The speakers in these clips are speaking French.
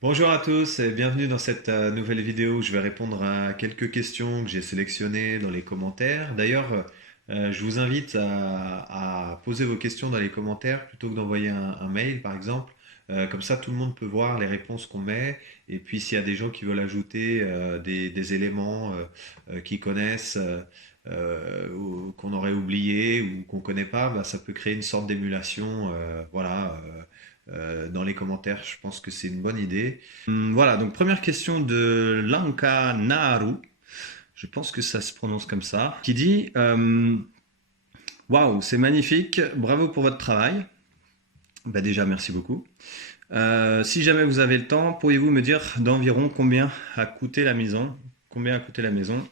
Bonjour à tous et bienvenue dans cette nouvelle vidéo où je vais répondre à quelques questions que j'ai sélectionnées dans les commentaires. D'ailleurs, je vous invite à poser vos questions dans les commentaires plutôt que d'envoyer un mail par exemple. Comme ça, tout le monde peut voir les réponses qu'on met. Et puis, s'il y a des gens qui veulent ajouter des éléments qu'ils connaissent, ou qu'on aurait oublié ou qu'on ne connaît pas, bah, ça peut créer une sorte d'émulation. Dans les commentaires, je pense que c'est une bonne idée. Voilà, donc première question de Lanka Naharu, je pense que ça se prononce comme ça, qui dit waouh, c'est magnifique, bravo pour votre travail. Bah déjà, merci beaucoup. Si jamais vous avez le temps, pourriez-vous me dire d'environ combien a coûté la maison? Combien a coûté la maison?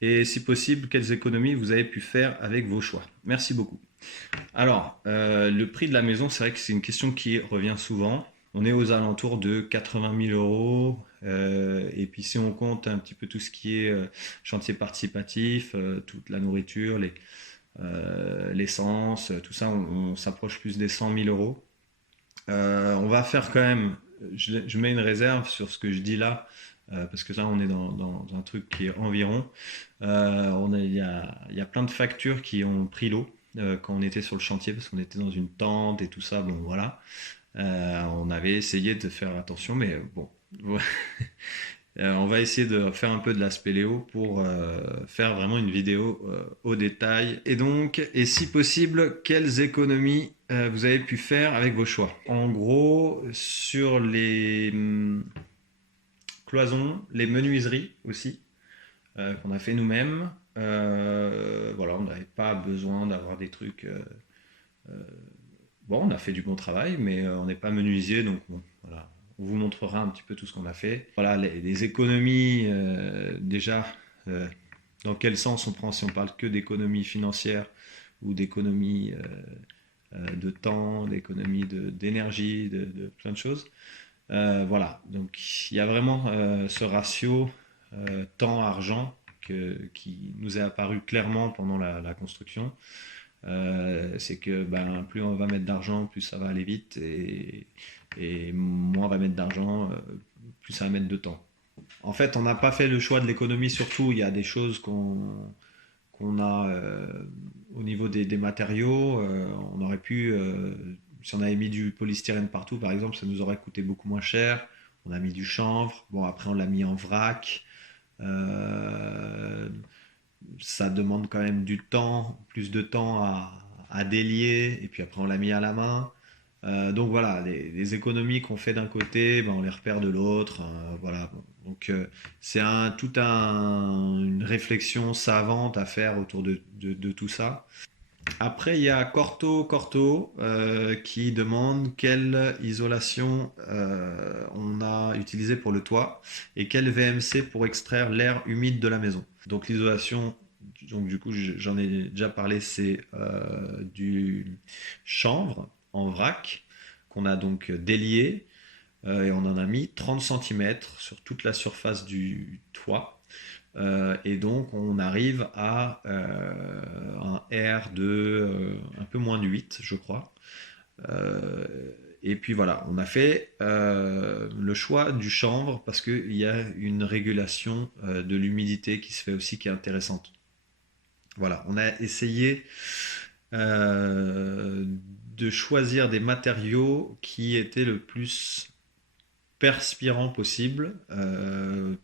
Et si possible, quelles économies vous avez pu faire avec vos choix? Merci beaucoup. Alors, le prix de la maison, c'est vrai que c'est une question qui revient souvent. On est aux alentours de 80 000 euros. Et puis si on compte un petit peu tout ce qui est chantier participatif, toute la nourriture, l'essence, tout ça, on s'approche plus des 100 000 euros. On va faire quand même, je mets une réserve sur ce que je dis là, parce que là on est dans un truc qui est environ. Il y a plein de factures qui ont pris l'eau quand on était sur le chantier, parce qu'on était dans une tente et tout ça. Bon voilà. On avait essayé de faire attention, mais bon. On va essayer de faire un peu de la spéléo pour faire vraiment une vidéo au détail. Et donc, et si possible, quelles économies vous avez pu faire avec vos choix? En gros, sur les cloisons, les menuiseries aussi, qu'on a fait nous-mêmes. Voilà, on n'avait pas besoin d'avoir des trucs. Bon, on a fait du bon travail, mais on n'est pas menuisier, donc bon, voilà. On vous montrera un petit peu tout ce qu'on a fait. Voilà, les économies, déjà, euh, dans quel sens on prend, si on parle que d'économies financières ou d'économies de temps, d'économies d'énergie, de plein de choses. Voilà, donc il y a vraiment ce ratio temps-argent qui nous est apparu clairement pendant la construction. C'est que ben, plus on va mettre d'argent, plus ça va aller vite, et moins on va mettre d'argent, plus ça va mettre de temps. En fait, on n'a pas fait le choix de l'économie, surtout il y a des choses qu'on a au niveau des matériaux. On aurait pu, si on avait mis du polystyrène partout, par exemple, ça nous aurait coûté beaucoup moins cher. On a mis du chanvre, bon après on l'a mis en vrac. Euh, Ça demande quand même du temps, plus de temps à délier, et puis après on l'a mis à la main. Donc voilà, les économies qu'on fait d'un côté, ben on les repère de l'autre. Voilà. Donc c'est une réflexion savante à faire autour de tout ça. Après, il y a Corto qui demande quelle isolation on a utilisé pour le toit et quel VMC pour extraire l'air humide de la maison. Donc l'isolation, donc du coup j'en ai déjà parlé, c'est du chanvre en vrac qu'on a donc délié, et on en a mis 30 centimètres sur toute la surface du toit. Et donc on arrive à un R de un peu moins de 8, je crois. Euh, et puis voilà, on a fait le choix du chanvre parce qu'il y a une régulation de l'humidité qui se fait aussi, qui est intéressante. Voilà, on a essayé de choisir des matériaux qui étaient le plus perspirant possible.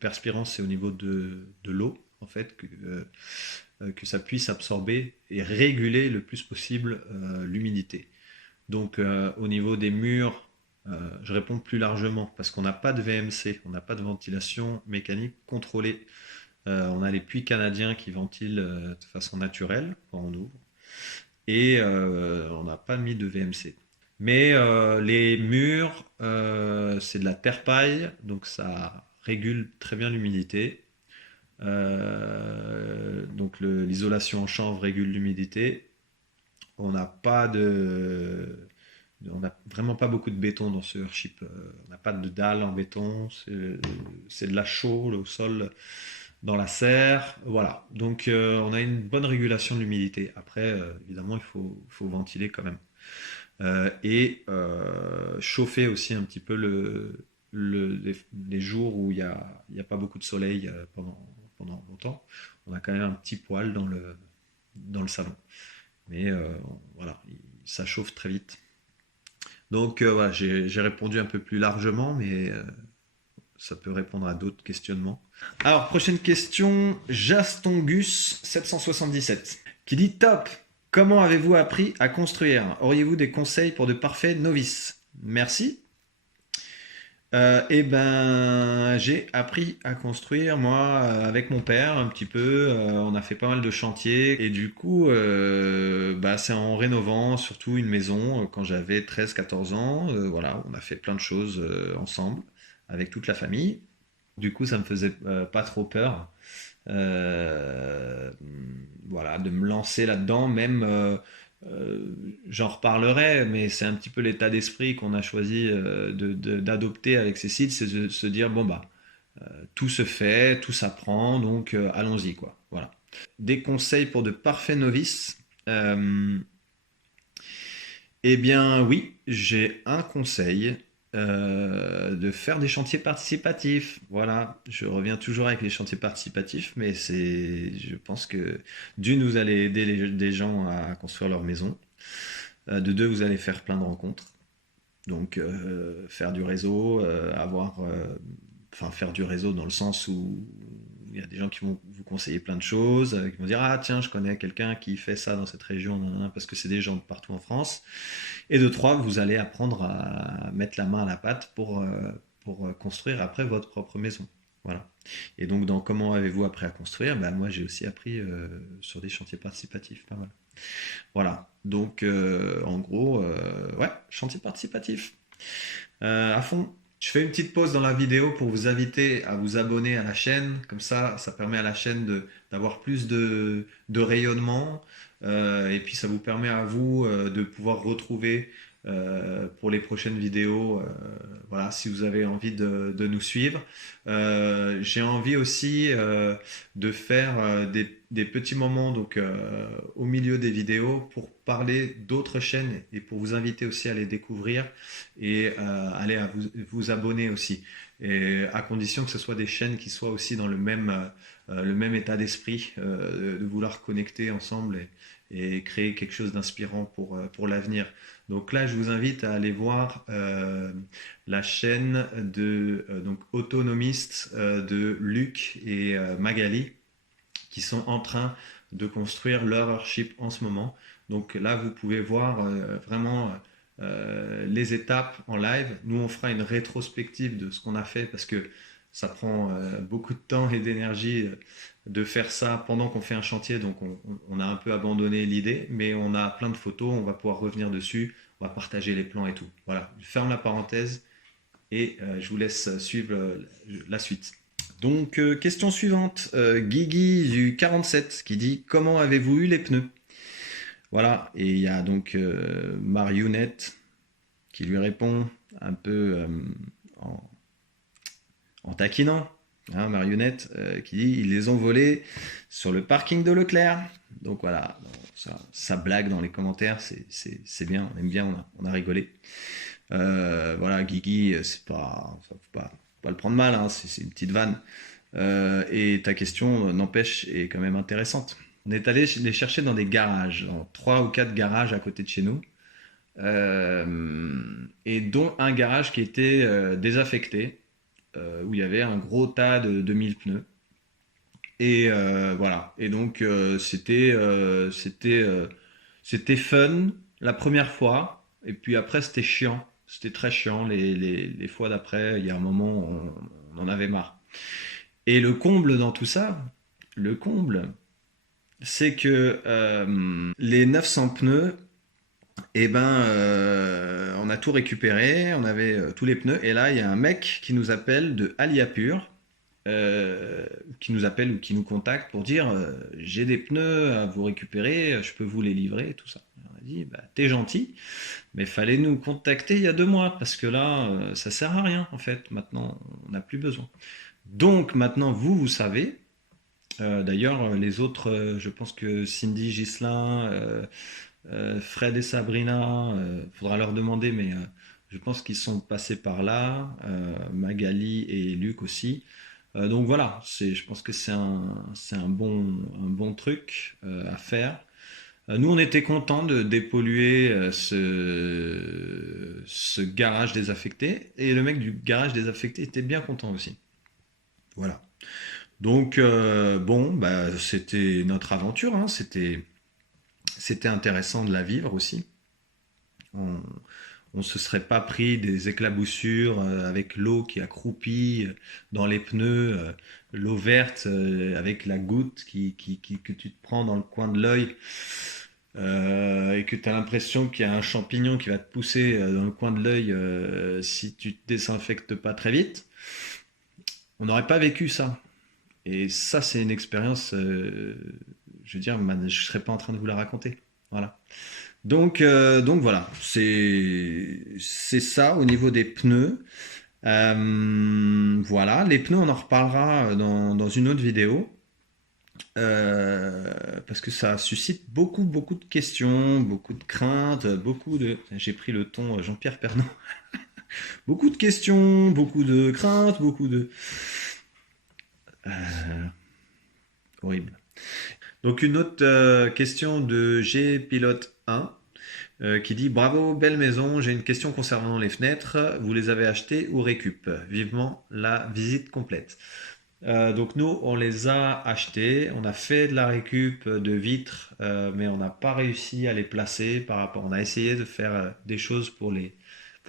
Perspirant, c'est au niveau de l'eau, en fait, que ça puisse absorber et réguler le plus possible l'humidité. Donc, au niveau des murs, je réponds plus largement parce qu'on n'a pas de VMC, on n'a pas de ventilation mécanique contrôlée. On a les puits canadiens qui ventilent de façon naturelle quand on ouvre, et on n'a pas mis de VMC. Mais les murs, c'est de la terre paille, donc ça régule très bien l'humidité. Donc l'isolation en chanvre régule l'humidité. On n'a pas de, on n'a vraiment pas beaucoup de béton dans ce Earthship. On n'a pas de dalle en béton. C'est de la chaux, le sol dans la serre. Voilà. Donc on a une bonne régulation de l'humidité. Après, évidemment, il faut ventiler quand même. Et chauffer aussi un petit peu les jours où il y a pas beaucoup de soleil pendant longtemps, on a quand même un petit poêle dans le salon. Mais voilà, ça chauffe très vite. Donc voilà, j'ai répondu un peu plus largement, mais ça peut répondre à d'autres questionnements. Alors, prochaine question, Jastongus 777 qui dit top. Comment avez-vous appris à construire? Auriez-vous des conseils pour de parfaits novices? Merci. Eh ben, j'ai appris à construire, moi, avec mon père, un petit peu. On a fait pas mal de chantiers. Et du coup, bah, c'est en rénovant, surtout une maison, quand j'avais 13 14 ans. Voilà, on a fait plein de choses ensemble, avec toute la famille. Du coup, ça me faisait pas trop peur. Euh, voilà, de me lancer là-dedans, même euh, j'en reparlerai, mais c'est un petit peu l'état d'esprit qu'on a choisi d'adopter avec Cécile, c'est de se dire bon bah tout se fait, tout s'apprend, donc allons-y quoi. Voilà. Des conseils pour de parfaits novices. Eh bien oui, j'ai un conseil, de faire des chantiers participatifs. Voilà, je reviens toujours avec les chantiers participatifs, mais je pense que d'une, vous allez aider des gens à construire leur maison. De deux, vous allez faire plein de rencontres. Donc faire du réseau, enfin faire du réseau dans le sens où il y a des gens qui vont vous conseiller plein de choses, qui vont dire ah tiens je connais quelqu'un qui fait ça dans cette région, nanana, parce que c'est des gens de partout en France. Et de trois, vous allez apprendre à mettre la main à la pâte pour construire après votre propre maison. Voilà. Et donc dans comment avez-vous appris à construire, ben, moi j'ai aussi appris sur des chantiers participatifs, pas mal. Voilà. Donc, en gros, ouais, chantier participatif. À fond. Je fais une petite pause dans la vidéo pour vous inviter à vous abonner à la chaîne. Comme ça permet à la chaîne d'avoir plus de rayonnement. Et puis, ça vous permet à vous de pouvoir retrouver pour les prochaines vidéos. Voilà, si vous avez envie de nous suivre. J'ai envie aussi de faire des petits moments donc au milieu des vidéos pour parler d'autres chaînes et pour vous inviter aussi à les découvrir et aller à vous abonner aussi. Et à condition que ce soit des chaînes qui soient aussi dans le même état d'esprit, de vouloir connecter ensemble et créer quelque chose d'inspirant pour l'avenir. Donc là, je vous invite à aller voir la chaîne de donc autonomistes de Luc et Magali qui sont en train de construire leur Earthship en ce moment. Donc là, vous pouvez voir vraiment les étapes en live. Nous, on fera une rétrospective de ce qu'on a fait parce que ça prend beaucoup de temps et d'énergie de faire ça pendant qu'on fait un chantier. Donc on a un peu abandonné l'idée, mais on a plein de photos, on va pouvoir revenir dessus, on va partager les plans et tout. Voilà, je ferme la parenthèse et je vous laisse suivre la suite. Donc, question suivante, Guigui du 47 qui dit comment avez-vous eu les pneus? Voilà, et il y a donc Marionnette qui lui répond un peu en, en taquinant, hein, Marionnette qui dit ils les ont volés sur le parking de Leclerc. Donc voilà, ça blague dans les commentaires, c'est bien, on aime bien, on a rigolé. Voilà, Guigui, c'est pas, faut pas le prendre mal, hein, c'est une petite vanne. Et ta question, n'empêche, est quand même intéressante. On est allé les chercher dans des garages, dans 3 ou 4 garages à côté de chez nous, et dont un garage qui était désaffecté, où il y avait un gros tas de 1000 pneus. Et voilà. Et donc c'était fun la première fois, et puis après c'était chiant. C'était très chiant les fois d'après. Il y a un moment où on en avait marre. Et le comble dans tout ça, le comble, c'est que les 900 pneus, eh ben, on a tout récupéré, on avait tous les pneus, et là, il y a un mec qui nous appelle de Aliapur, qui nous appelle ou qui nous contacte pour dire j'ai des pneus à vous récupérer, je peux vous les livrer, tout ça. On a dit bah, t'es gentil, mais fallait nous contacter il y a 2 mois, parce que là, ça sert à rien, en fait, maintenant, on n'a plus besoin. Donc maintenant, vous savez. D'ailleurs, les autres, je pense que Cindy, Ghislain, Fred et Sabrina, faudra leur demander, mais Je pense qu'ils sont passés par là, Magali et Luc aussi. Donc voilà, je pense que c'est un bon truc à faire. Nous, on était contents de dépolluer ce garage désaffecté et le mec du garage désaffecté était bien content aussi. Voilà. Donc, bon, bah, c'était notre aventure, hein. C'était intéressant de la vivre aussi. On, on se serait pas pris des éclaboussures avec l'eau qui accroupit dans les pneus, l'eau verte avec la goutte que tu te prends dans le coin de l'œil et que tu as l'impression qu'il y a un champignon qui va te pousser dans le coin de l'œil si tu te désinfectes pas très vite. On n'aurait pas vécu ça. Et ça, c'est une expérience, je veux dire, je ne serais pas en train de vous la raconter. Voilà. Donc voilà, c'est ça au niveau des pneus. Voilà, les pneus, on en reparlera dans une autre vidéo. Parce que ça suscite beaucoup de questions, beaucoup de craintes, beaucoup de... J'ai pris le ton Jean-Pierre Pernaut. Beaucoup de questions, beaucoup de craintes, beaucoup de... Euh, horrible. Donc une autre question de G Pilote 1 qui dit bravo, belle maison, j'ai une question concernant les fenêtres, vous les avez achetées ou récup? Vivement la visite complète. Donc nous, on les a achetées, on a fait de la récup de vitres, mais on n'a pas réussi à les placer par rapport. On a essayé de faire des choses pour les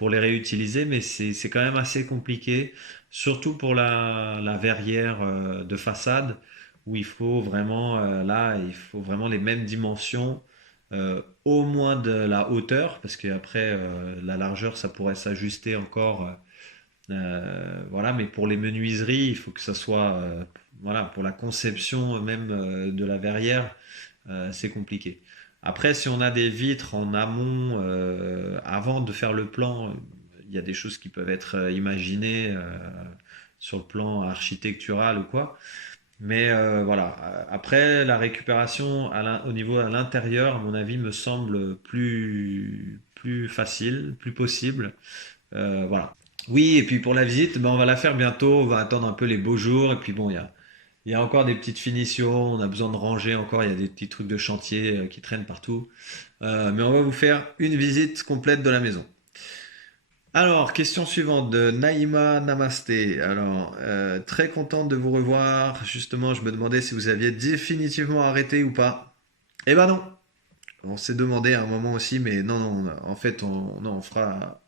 réutiliser, mais c'est quand même assez compliqué, surtout pour la verrière de façade, où il faut vraiment, là, il faut vraiment les mêmes dimensions, au moins de la hauteur, parce qu'après, la largeur, ça pourrait s'ajuster encore. Voilà, mais pour les menuiseries, il faut que ça soit, voilà, pour la conception même de la verrière, c'est compliqué. Après, si on a des vitres en amont, avant de faire le plan, il y a des choses qui peuvent être imaginées sur le plan architectural ou quoi. Mais voilà, après, la récupération au niveau à l'intérieur, à mon avis, me semble plus facile, plus possible. Voilà. Oui, et puis pour la visite, ben, on va la faire bientôt. On va attendre un peu les beaux jours. Et puis bon, il y a encore des petites finitions. On a besoin de ranger encore. Il y a des petits trucs de chantier qui traînent partout. Mais on va vous faire une visite complète de la maison. Alors, question suivante de Naïma Namasté. Alors, très contente de vous revoir. Justement, je me demandais si vous aviez définitivement arrêté ou pas. Eh ben non. On s'est demandé à un moment aussi, mais non, non, en fait, non,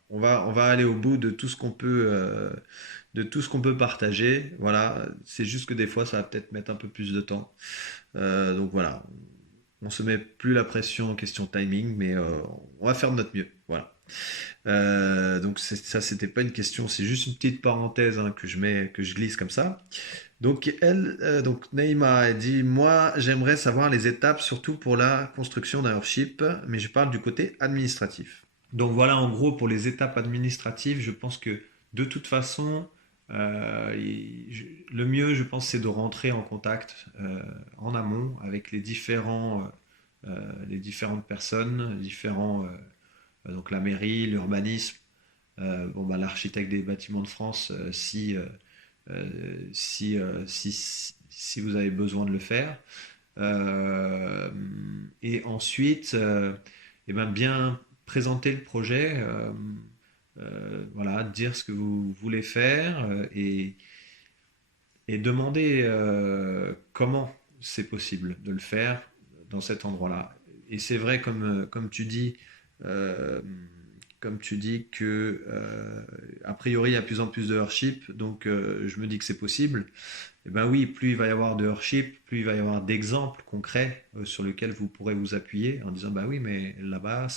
on va aller au bout de tout ce qu'on peut, partager. Voilà, c'est juste que des fois, ça va peut-être mettre un peu plus de temps. Donc voilà, on se met plus la pression en question timing, mais on va faire de notre mieux. Voilà. Donc ça, c'était pas une question, c'est juste une petite parenthèse hein, que je glisse comme ça. Donc donc Naïma elle dit, moi j'aimerais savoir les étapes surtout pour la construction d'un workshop, mais je parle du côté administratif. Donc voilà en gros pour les étapes administratives, je pense que de toute façon, le mieux je pense c'est de rentrer en contact en amont avec les différentes personnes, donc la mairie, l'urbanisme, bon, bah, l'architecte des bâtiments de France, si vous avez besoin de le faire. Et ensuite, eh ben, bien présenter le projet, voilà, dire ce que vous voulez faire et demander comment c'est possible de le faire dans cet endroit-là. Et c'est vrai, euh, comme tu dis que a priori il y a de plus en plus de worship, donc je me dis que c'est possible. Et ben oui, plus il va y avoir de worship, plus il va y avoir d'exemples concrets sur lesquels vous pourrez vous appuyer en disant bah oui, mais là-bas,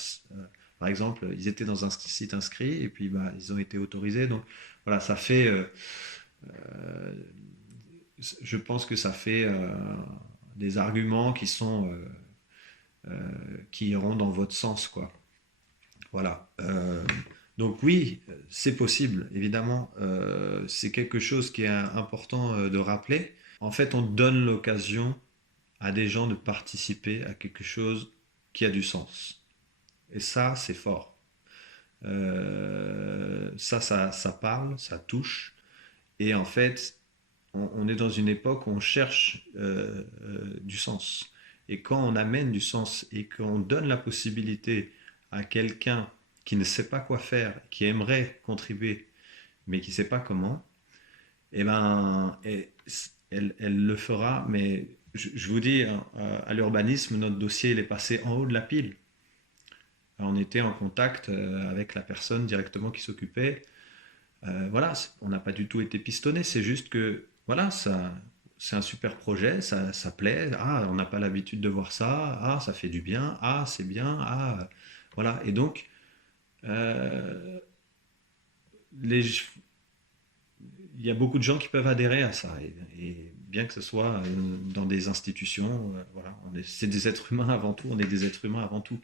par exemple, ils étaient dans un site inscrit et puis bah, ils ont été autorisés. Donc voilà, ça fait, euh, je pense que ça fait des arguments qui iront dans votre sens, quoi. Voilà. Donc oui, c'est possible, évidemment. C'est quelque chose qui est important de rappeler. En fait, on donne l'occasion à des gens de participer à quelque chose qui a du sens. Et ça, c'est fort. Ça parle, ça touche. Et en fait, on est dans une époque où on cherche du sens. Et quand on amène du sens et qu'on donne la possibilité à quelqu'un qui ne sait pas quoi faire, qui aimerait contribuer, mais qui ne sait pas comment, eh ben, elle le fera. Mais je vous dis, hein, à l'urbanisme, notre dossier il est passé en haut de la pile. On était en contact avec la personne directement qui s'occupait. Voilà, on n'a pas du tout été pistonné, c'est juste que voilà, ça, c'est un super projet, ça plaît. Ah, on n'a pas l'habitude de voir ça. Ah, ça fait du bien. Ah, c'est bien. Ah, voilà. Et donc, euh, les, il y a beaucoup de gens qui peuvent adhérer à ça. Et bien que ce soit dans des institutions, voilà, c'est des êtres humains avant tout. On est des êtres humains avant tout.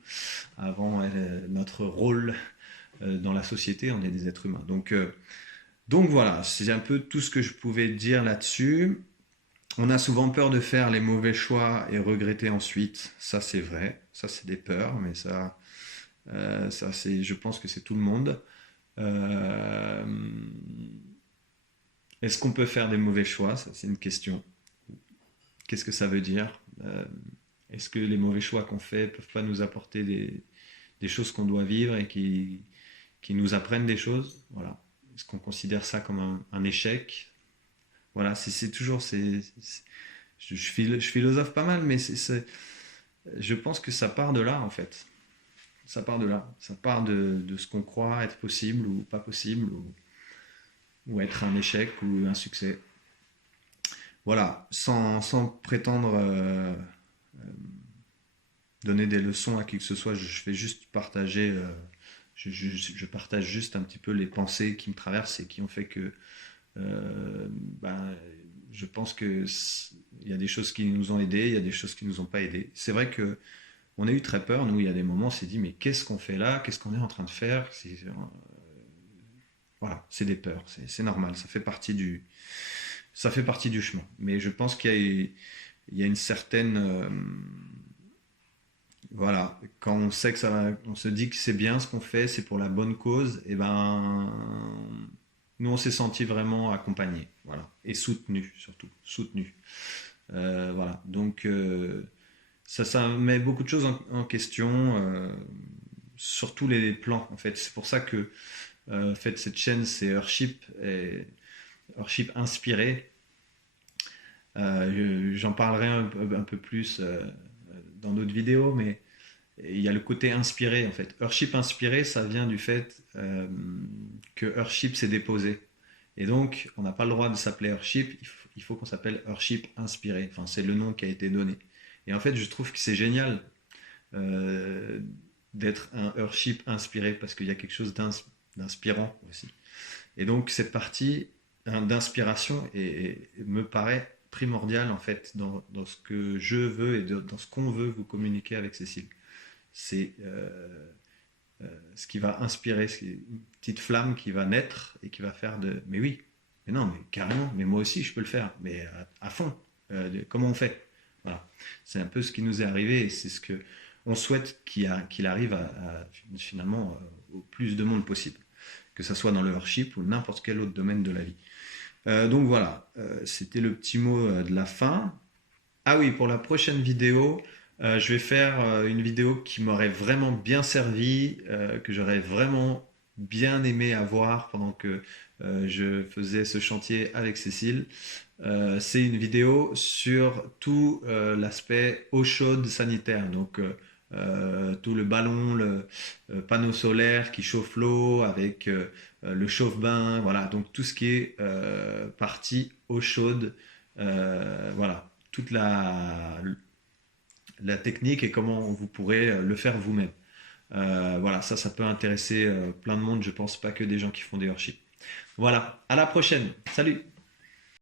Avant notre rôle dans la société, on est des êtres humains. Donc voilà, c'est un peu tout ce que je pouvais dire là-dessus. On a souvent peur de faire les mauvais choix et regretter ensuite. Ça, c'est vrai. Ça, c'est des peurs, mais ça c'est, je pense que c'est tout le monde. Euh, Est-ce qu'on peut faire des mauvais choix? Ça, c'est une question. Qu'est-ce que ça veut dire? Est-ce que les mauvais choix qu'on fait peuvent pas nous apporter des choses qu'on doit vivre et qui nous apprennent des choses? Voilà. Est-ce qu'on considère ça comme un échec? Voilà, c'est toujours, je philosophe pas mal, mais je pense que ça part de là, en fait. Ça part de là. Ça part de ce qu'on croit être possible ou pas possible, ou être un échec ou un succès. Voilà, sans prétendre donner des leçons à qui que ce soit, je vais juste partager, je partage juste un petit peu les pensées qui me traversent et qui ont fait que ben, je pense que il y a des choses qui nous ont aidés, il y a des choses qui nous ont pas aidés. C'est vrai que on a eu très peur. Nous, il y a des moments, on s'est dit mais qu'est-ce qu'on fait là? Qu'est-ce qu'on est en train de faire? Voilà, c'est des peurs. C'est normal. Ça fait partie du chemin. Mais je pense qu'il y a une certaine voilà, quand on sait que on se dit que c'est bien ce qu'on fait, c'est pour la bonne cause, et ben, nous on s'est senti vraiment accompagnés, voilà, et soutenus surtout, soutenus. Voilà, donc ça met beaucoup de choses en question, sur tous les plans en fait. C'est pour ça que en fait cette chaîne c'est Earthship, et Earthship inspiré. J'en parlerai un peu plus dans d'autres vidéos, mais il y a le côté inspiré en fait. Earthship inspiré, ça vient du fait que Earthship s'est déposé. Et donc, on n'a pas le droit de s'appeler Earthship, il faut qu'on s'appelle Earthship inspiré. Enfin, c'est le nom qui a été donné. Et en fait, je trouve que c'est génial euh, d'être un Earthship inspiré parce qu'il y a quelque chose d'inspirant aussi. Et donc, cette partie d'inspiration me paraît primordiale en fait dans ce que je veux et dans ce qu'on veut vous communiquer avec Cécile. C'est ce qui va inspirer, c'est une petite flamme qui va naître et qui va faire de mais oui, mais non, mais carrément, mais moi aussi je peux le faire, mais à fond. Comment on fait? Voilà, c'est un peu ce qui nous est arrivé et c'est ce que on souhaite qu'il arrive finalement au plus de monde possible, que ce soit dans le worship ou n'importe quel autre domaine de la vie. Donc voilà, c'était le petit mot de la fin. Ah oui, pour la prochaine vidéo, je vais faire une vidéo qui m'aurait vraiment bien servi, que j'aurais vraiment bien aimé avoir pendant que je faisais ce chantier avec Cécile. C'est une vidéo sur tout l'aspect eau chaude sanitaire. Donc tout le ballon, le panneau solaire qui chauffe l'eau avec le chauffe-bain, voilà. Donc tout ce qui est partie eau chaude, voilà. Toute la technique et comment vous pourrez le faire vous-même. Voilà, ça peut intéresser plein de monde, je pense pas que des gens qui font des workshops. Voilà, à la prochaine. Salut!